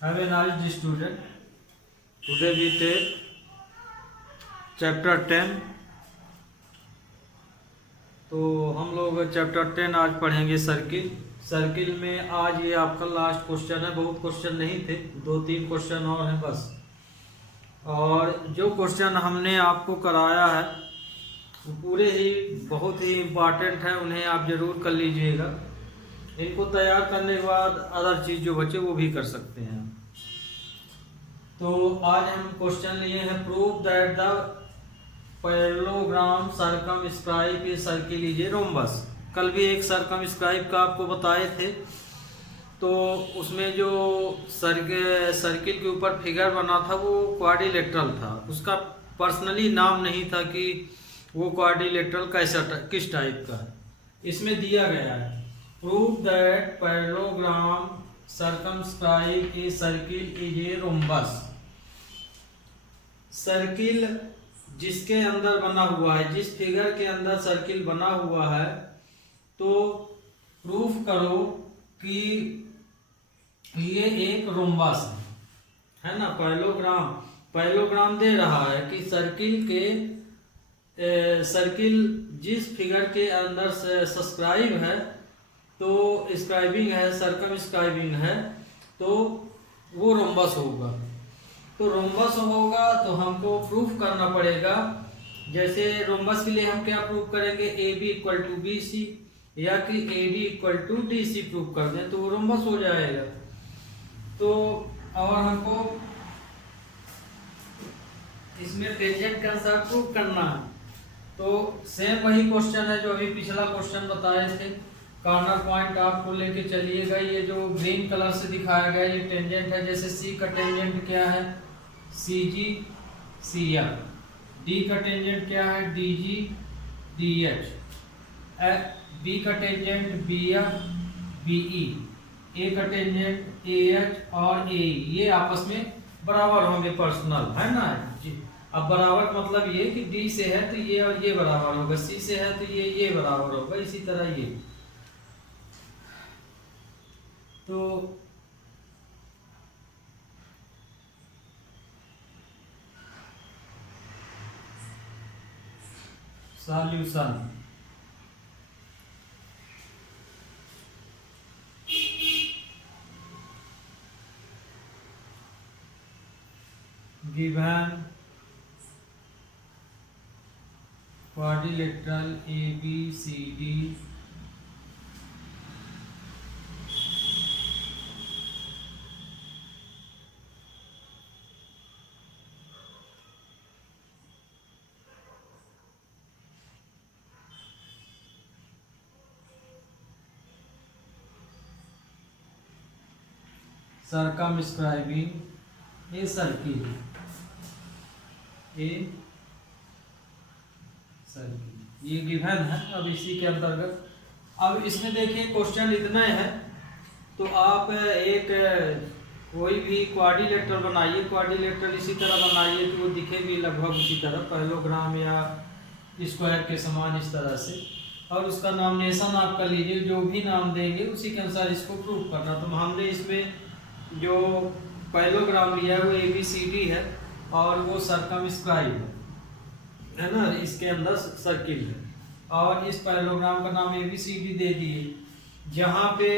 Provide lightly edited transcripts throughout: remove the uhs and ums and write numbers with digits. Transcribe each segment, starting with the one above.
Have a nice student. Today we take chapter 10. तो हम लोग चैप्टर 10 आज पढ़ेंगे सर्किल। सर्किल में आज ये आपका लास्ट क्वेश्चन है। बहुत क्वेश्चन नहीं थे, 2-3 क्वेश्चन और हैं बस। और जो क्वेश्चन हमने आपको कराया है वो पूरे ही बहुत ही इम्पॉर्टेंट है, उन्हें आप जरूर कर लीजिएगा। इनको तैयार करने के बाद अदर चीज़ जो बचे वो भी कर सकते हैं। तो आज हम क्वेश्चन लिए हैं, prove that the parallelogram circumscribe a circle is a rhombus. कल भी एक सर्कमस्क्राइब का आपको बताए थे, तो उसमें जो सर्किल के ऊपर फिगर बना था वो क्वाड्रिलेटरल था। उसका पर्सनली नाम नहीं था कि वो क्वाड्रिलेटरल कैसा किस टाइप का है। इसमें दिया गया है prove that parallelogram circumscribe a circle is a rhombus. Circle जिसके अंदर बना हुआ है, जिस फिगर के अंदर सर्किल बना हुआ है, तो प्रूफ करो कि ये एक रोम्बस है ना। पैरेललोग्राम दे रहा है कि सर्किल जिस फिगर के अंदर से सब्सक्राइब है, तो स्क्राइबिंग है, सर्कमस्क्राइबिंग है, तो वो रोम्बस होगा। तो रोम्बस होगा तो हमको प्रूफ करना पड़ेगा। जैसे रोम्बस के लिए हम क्या प्रूफ करेंगे, A B equal to B C, या कि A D equal to D C proof कर दें तो वो रोम्बस हो जाएगा। तो और हमको इसमें टेंजेंट का आंसर प्रूफ करना है। तो सेम वही क्वेश्चन है जो अभी पिछला क्वेश्चन बताए थे। कॉर्नर पॉइंट आपको लेके चलिएगा। ये जो ग्रीन कलर से दिखाया गया ये टेंजेंट है। जैसे सी का टेंजेंट क्या है, C G C F. D का टेंजेंट क्या है, D G D H. B का tangent B F B E. A का टेंजेंट ए एच और ए। ये आपस में बराबर होंगे, पर्सनल है ना जी। अब बराबर मतलब ये कि डी से है तो ये और ये बराबर होगा, सी से है तो ये बराबर होगा, इसी तरह ये। तो solution, given quadrilateral A B C D circumscribing a circle, ये गिवन है। अब इसी के अंतर्गत अब इसमें देखिए क्वेश्चन इतना है, तो आप एक कोई भी क्वाड्रिलेटरल बनाइए। क्वाड्रिलेटरल इसी तरह बनाइए कि वो दिखे भी लगभग उसी तरह, पैरेललोग्राम या स्क्वायर के समान इस तरह से। और उसका नॉमिनेशन आप कर लीजिए, जो भी नाम देंगे उसी के अनुसार इसको प्रूव करना। तो हमने इसमें जो पैरेललोग्राम लिया है वो ए बी सी डी है और वो सर्कमस्क्राइब है ना, इसके अंदर सर्किल है। और इस पैरेललोग्राम का नाम ए बी सी डी दे दिए। जहाँ पे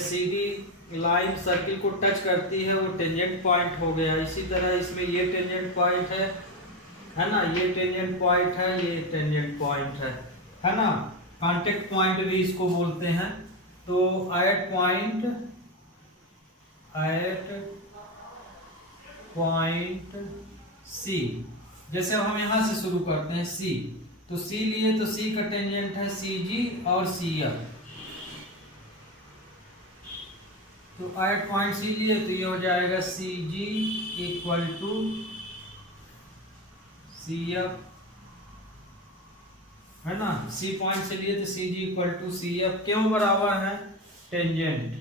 सी डी लाइन सर्किल को टच करती है वो टेंजेंट पॉइंट हो गया। इसी तरह इसमें ये टेंजेंट पॉइंट है ना, ये टेंजेंट पॉइंट है, ये टेंजेंट पॉइंट है ना। कांटेक्ट पॉइंट भी इसको बोलते हैं। तो एट पॉइंट सी, जैसे हम यहाँ से शुरू करते हैं सी, तो सी लिए तो सी का टेंजेंट है सी जी और सी एफ। तो एट पॉइंट सी लिए तो ये हो जाएगा C ji equal to C F, है ना। सी पॉइंट से लिए तो सी जी इक्वल टू सी एफ। क्यों बराबर है, टेंजेंट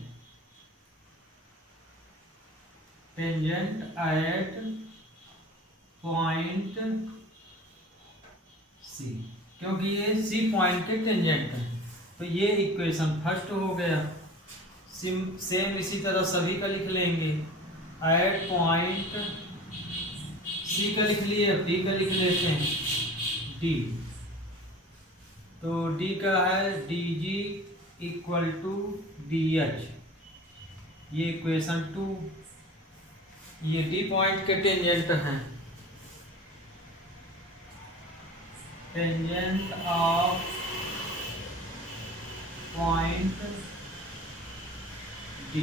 एट पॉइंट सी, क्योंकि ये सी पॉइंट के टेंजेंट है। तो ये इक्वेशन फर्स्ट हो गया। सेम इसी तरह सभी का लिख लेंगे। एट पॉइंट सी का लिख लिए, अब डी का लिख लेते हैं। डी, तो डी का है D G equal to D H, ये इक्वेशन 2। ये डी पॉइंट के टेंजेंट हैं। टेंजेंट ऑफ पॉइंट डी,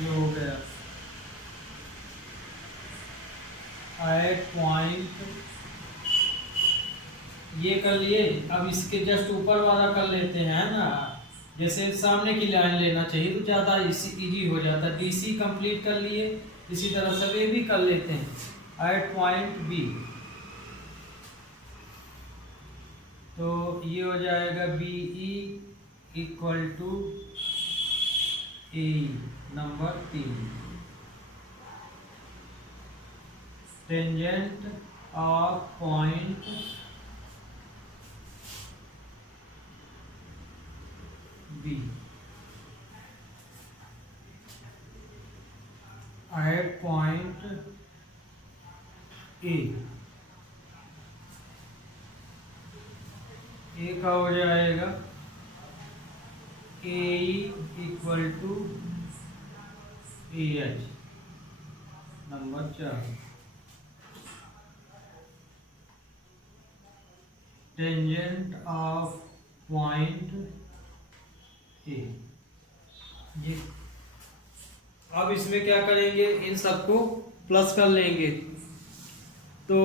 ये हो गया। एट पॉइंट ये कर लिए, अब इसके जस्ट ऊपर वाला कर लेते हैं ना, जैसे सामने की लाइन लेना चाहिए तो ज़्यादा इजी हो जाता है। डीसी कंप्लीट कर लिए, इसी तरह सब ये भी कर लेते हैं। एट पॉइंट बी, तो ये हो जाएगा B E equal to A, number 3। Tangent of point B at point A का हो जाएगा A equal to A H, number 4। Tangent of point A, ये अब इसमें क्या करेंगे, इन सबको प्लस कर लेंगे। तो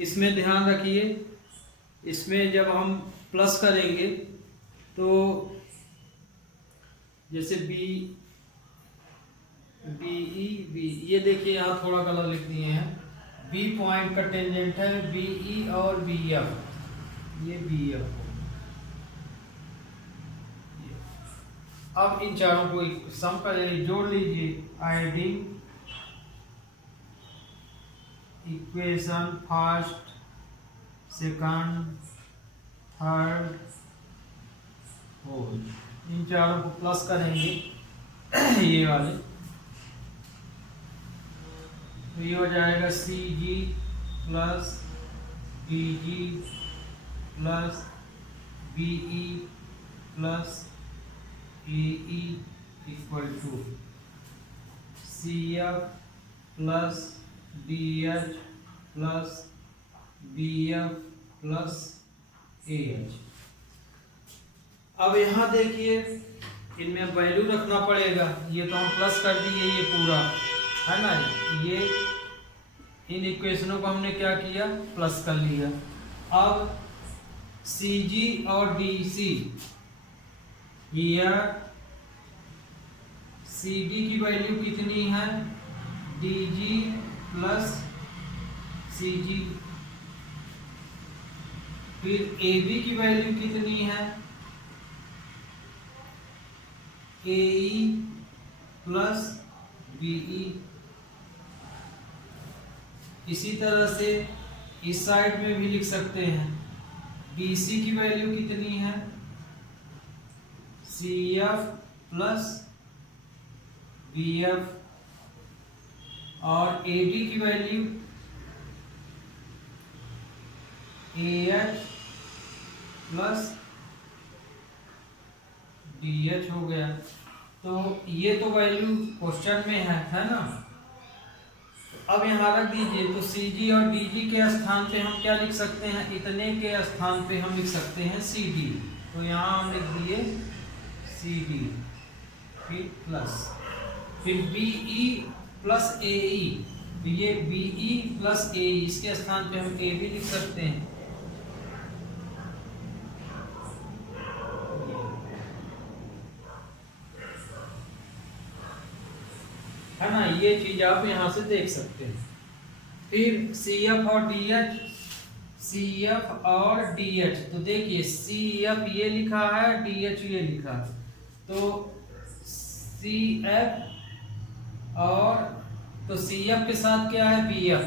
इसमें ध्यान रखिए, इसमें जब हम प्लस करेंगे तो जैसे बी ई बी, ये देखिए यहाँ थोड़ा गलत लिख दिए हैं। बी पॉइंट का टेंजेंट है बी ई और बी एफ, ये बी एफ। अब इन चारों को सम कर जोड़ लीजिए। Adding equation first, second, third, fourth, इन चारों को प्लस करेंगे ये वाले, तो ये हो जाएगा C G plus D G plus B E plus A E equal to C F plus D H plus B F plus A H. अब यहाँ देखिए इनमें वैल्यू रखना पड़ेगा। ये तो हम प्लस कर दिए, ये पूरा है ना, ये इन इक्वेशनों को हमने क्या किया, प्लस कर लिया। अब सी जी और D C, here C D की वैल्यू कितनी है, डी जी प्लस सी जी। फिर ए बी की वैल्यू कितनी है, ए ई प्लस बी ई। इसी तरह से इस साइड में भी लिख सकते हैं, बी सी की वैल्यू कितनी है, C F plus B F, और ए डी की value A H plus D H हो गया। तो ये तो वैल्यू क्वेश्चन में है ना। अब यहाँ रख दीजिए, तो सी जी और डी जी के स्थान पे हम क्या लिख सकते हैं, इतने के स्थान पे हम लिख सकते हैं सी डी। तो यहाँ हम लिख दिए सी डी, फिर प्लस, फिर बी ई प्लस ए ई, तो ये बी ई प्लस ए ई, इसके स्थान पे हम ए भी लिख सकते हैं। है ना, ये चीज आप यहाँ से देख सकते हैं। फिर सी एफ और डी एच, सी एफ और डी एच, तो देखिए सी एफ ये लिखा है, डी एच ये लिखा है, तो सी एफ और तो सी एफ के साथ क्या है, बी एफ,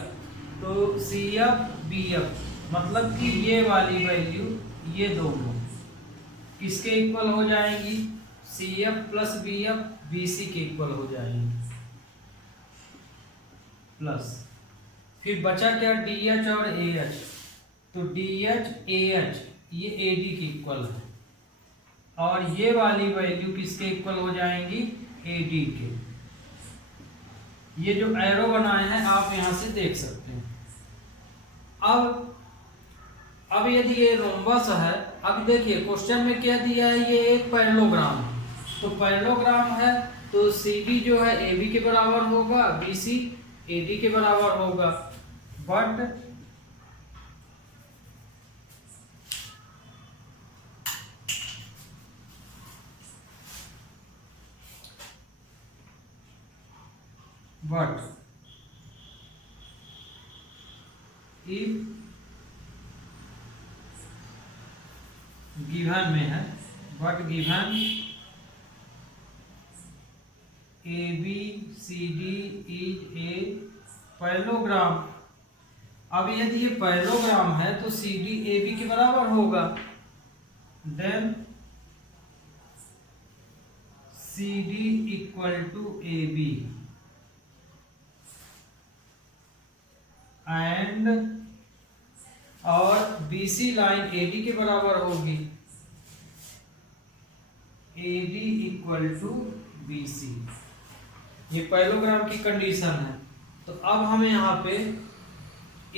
तो सी एफ बी एफ, मतलब कि ये वाली वैल्यू ये दोनों किसके इक्वल हो जाएंगी, C F plus B F B C के इक्वल हो जाएंगे, प्लस फिर बचा क्या डी एच और ए एच, तो डी एच ए एच ये ए डी के इक्वल है, और ये वाली वैल्यू किसके इक्वल हो जाएंगी, ए डी के। ये जो एरो बनाए हैं आप यहां से देख सकते हैं। अब यदि ये रोम्बस है, अब देखिए क्वेश्चन में क्या दिया है, ये एक पैरेललोग्राम है, तो पैरेललोग्राम है तो सी डी जो है ए बी के बराबर होगा, बी सी ए डी के बराबर होगा, बट if गिवन में है, but given A B C D is a parallelogram. अब यदि ये पैरेललोग्राम है तो सी डी ए बी के बराबर होगा, then C D equal to A B and और B C line A D के बराबर होगी, A D equal to B C. ये पैरेललोग्राम की कंडीशन है। तो अब हमें यहाँ पे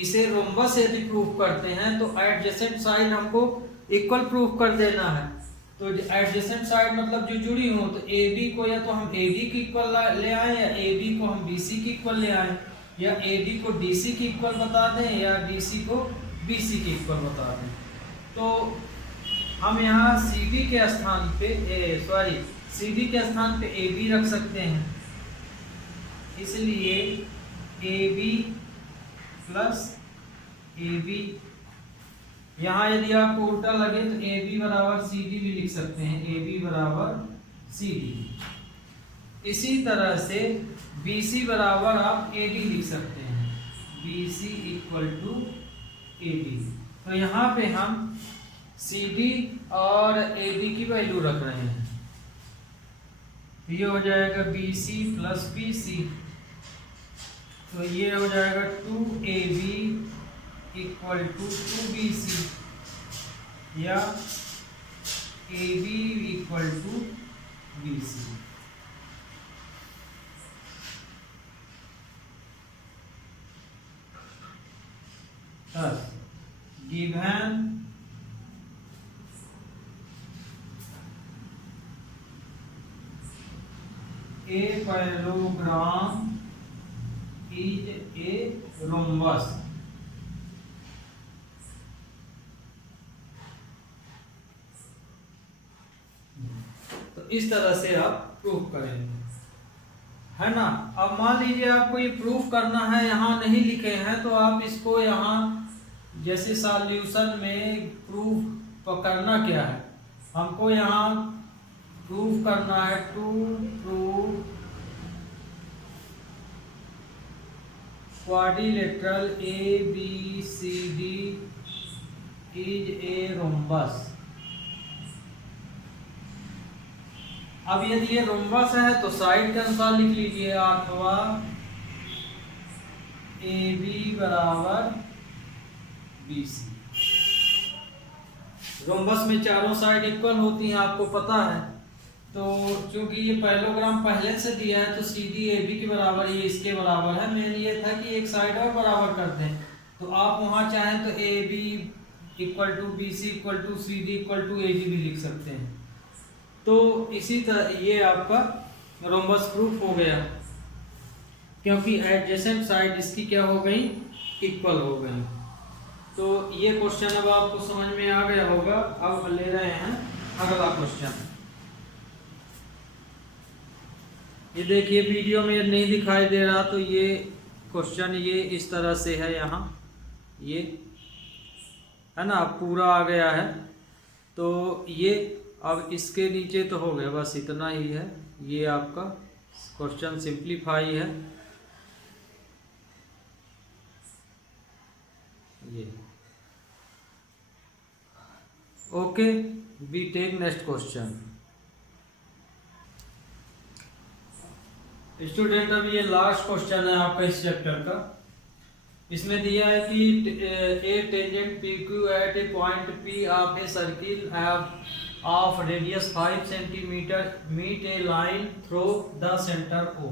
इसे रोम्बस यदि प्रूफ करते हैं तो एडजेसेंट साइड हमको इक्वल प्रूफ कर देना है। तो एडजेसेंट साइड मतलब जो जुड़ी हो, तो ए बी को या तो हम ए डी की इक्वल ले आए, या ए बी को हम बी सी की इक्वल ले आए, या ए डी को डी सी की इक्वल बता दें, या डी सी को बी सी की इक्वल बता दें। तो हम यहाँ सी डी के स्थान पे सी डी के स्थान पे ए बी रख सकते हैं, इसलिए A B plus A B. यहाँ यदि आपको उल्टा लगे तो ए बी बराबर सी डी भी लिख सकते हैं, ए बी बराबर सी डी। इसी तरह से बी सी बराबर आप ए डी लिख सकते हैं, B C equal to A D. तो यहाँ पे हम सी डी और ए डी की वैल्यू रख रहे हैं, ये हो जाएगा B C plus B C, तो ये हो जाएगा 2ab इक्वल टू 2bc, या ab equal to bc। Thus given a parallelogram is a rhombus, तो इस तरह से आप प्रूफ करेंगे, है ना। अब मान लीजिए आपको ये प्रूफ करना है, यहाँ नहीं लिखे हैं, तो आप इसको यहाँ जैसे सॉल्यूशन में प्रूफ करना क्या है, हमको यहाँ प्रूफ करना है to prove quadrilateral A B C D is a rhombus. अब यदि ये रोम्बस है तो साइड के अनुसार लिख लीजिए, अथवा ए बी बराबर बी सी। रोम्बस में चारों साइड इक्वल होती हैं, आपको पता है। तो चूंकि ये पैरेललोग्राम पहले से दिया है तो सी डी ए बी के बराबर, ये इसके बराबर है। मेन ये था कि एक साइड और बराबर कर दें, तो आप वहां चाहें तो A B equal to B C equal to C D equal to A D भी लिख सकते हैं। तो इसी तरह ये आपका रोम्बस प्रूफ हो गया, क्योंकि एडजेसेंट साइड इसकी क्या हो गई, इक्वल हो गई। तो ये क्वेश्चन अब आपको समझ में आ गया होगा। अब ले रहे हैं अगला क्वेश्चन। ये देखिए वीडियो में नहीं दिखाई दे रहा, तो ये क्वेश्चन ये इस तरह से है, यहाँ ये है ना, पूरा आ गया है। तो ये अब इसके नीचे तो हो गया, बस इतना ही है। ये आपका क्वेश्चन सिंप्लीफाई है ये। Okay, we take next question. Student अब ये लास्ट क्वेश्चन है आपका इस चैप्टर का। इसमें दिया है कि a tangent P Q at a point P of a circle of radius 5 centimetre meet a line through the centre O,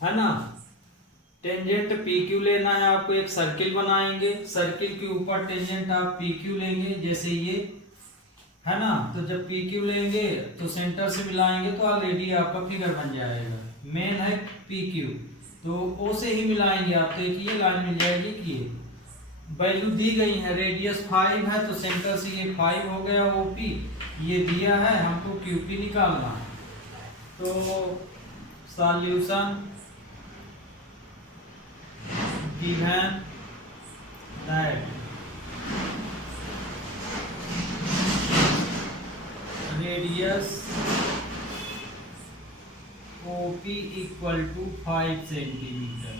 है ना। टेंजेंट पी क्यू लेना है आपको, एक सर्किल बनाएंगे, सर्किल के ऊपर टेंजेंट आप पी क्यू लेंगे जैसे ये, है ना। तो जब पी क्यू लेंगे तो सेंटर से मिलाएंगे तो ऑलरेडी आपका फिगर बन जाएगा। मेन है पी क्यू, तो ओ से ही मिलाएंगे आप, तो ये लाइन मिल जाएगी कि ये वैल्यू दी गई है, रेडियस 5 है तो सेंटर से ये 5 हो गया ओपी, ये दिया है हमको क्यूपी निकालना है। तो solution given that radius OP equal to 5 centimetre,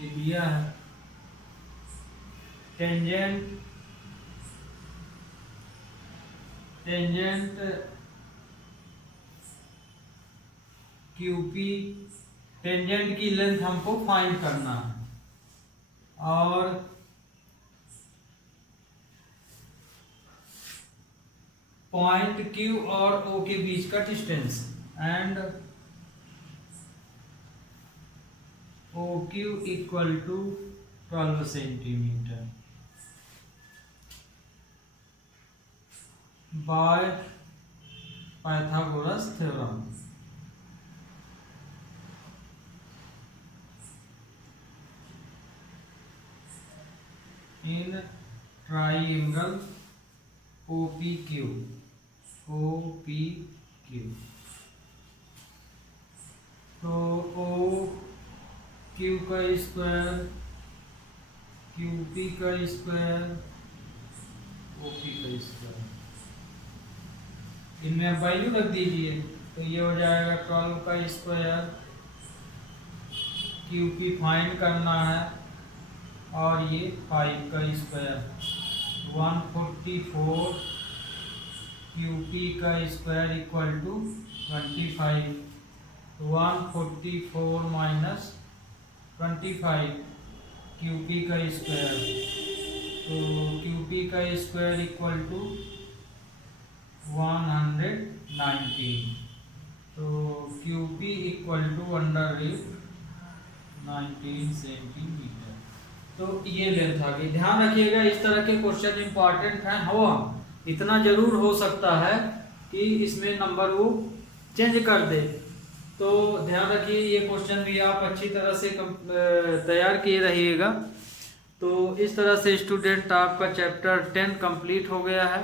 ये दिया है। टेंजेंट क्यूपी, टेंजेंट की लेंथ हमको फाइंड करना है, और पॉइंट क्यू और ओ के बीच का distance, and O Q equal to 12 centimetre by Pythagoras theorem. In triangle OPQ, तो OQ का स्क्वायर, QP का स्क्वायर, OP का स्क्वायर, इनमें वैल्यू रख दीजिए। तो ये हो जाएगा 12 का स्क्वायर, QP फाइंड करना है, और ये 5 का स्क्वायर 144, QP का square equal to 25, 144 minus 25 QP का स्क्वायर, तो QP का स्क्वायर इक्वल टू 119, तो QP इक्वल टू √19 सेंटीमीटर। तो ये लेंथ आ गई। ध्यान रखिएगा इस तरह के क्वेश्चन इंपॉर्टेंट हैं। हाँ, इतना जरूर हो सकता है कि इसमें नंबर वो चेंज कर दे, तो ध्यान रखिए ये क्वेश्चन भी आप अच्छी तरह से तैयार किए रहिएगा। तो इस तरह से स्टूडेंट आपका चैप्टर 10 कंप्लीट हो गया है,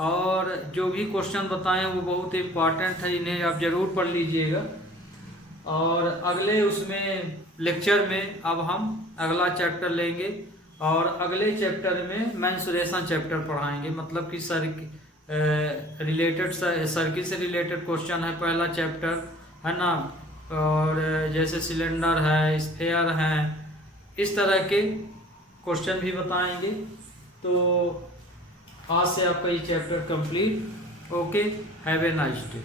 और जो भी क्वेश्चन बताएं वो बहुत इम्पॉर्टेंट है, इन्हें आप ज़रूर पढ़ लीजिएगा। और अगले उसमें लेक्चर में अब हम अगला चैप्टर लेंगे, और अगले चैप्टर में मेंसुरेशन चैप्टर पढ़ाएंगे, मतलब कि सर्किल से रिलेटेड क्वेश्चन है पहला चैप्टर, है ना। और जैसे सिलेंडर है, स्फेयर है, इस तरह के क्वेश्चन भी बताएंगे। तो आज से आपका ये chapter complete. Okay, have a nice day.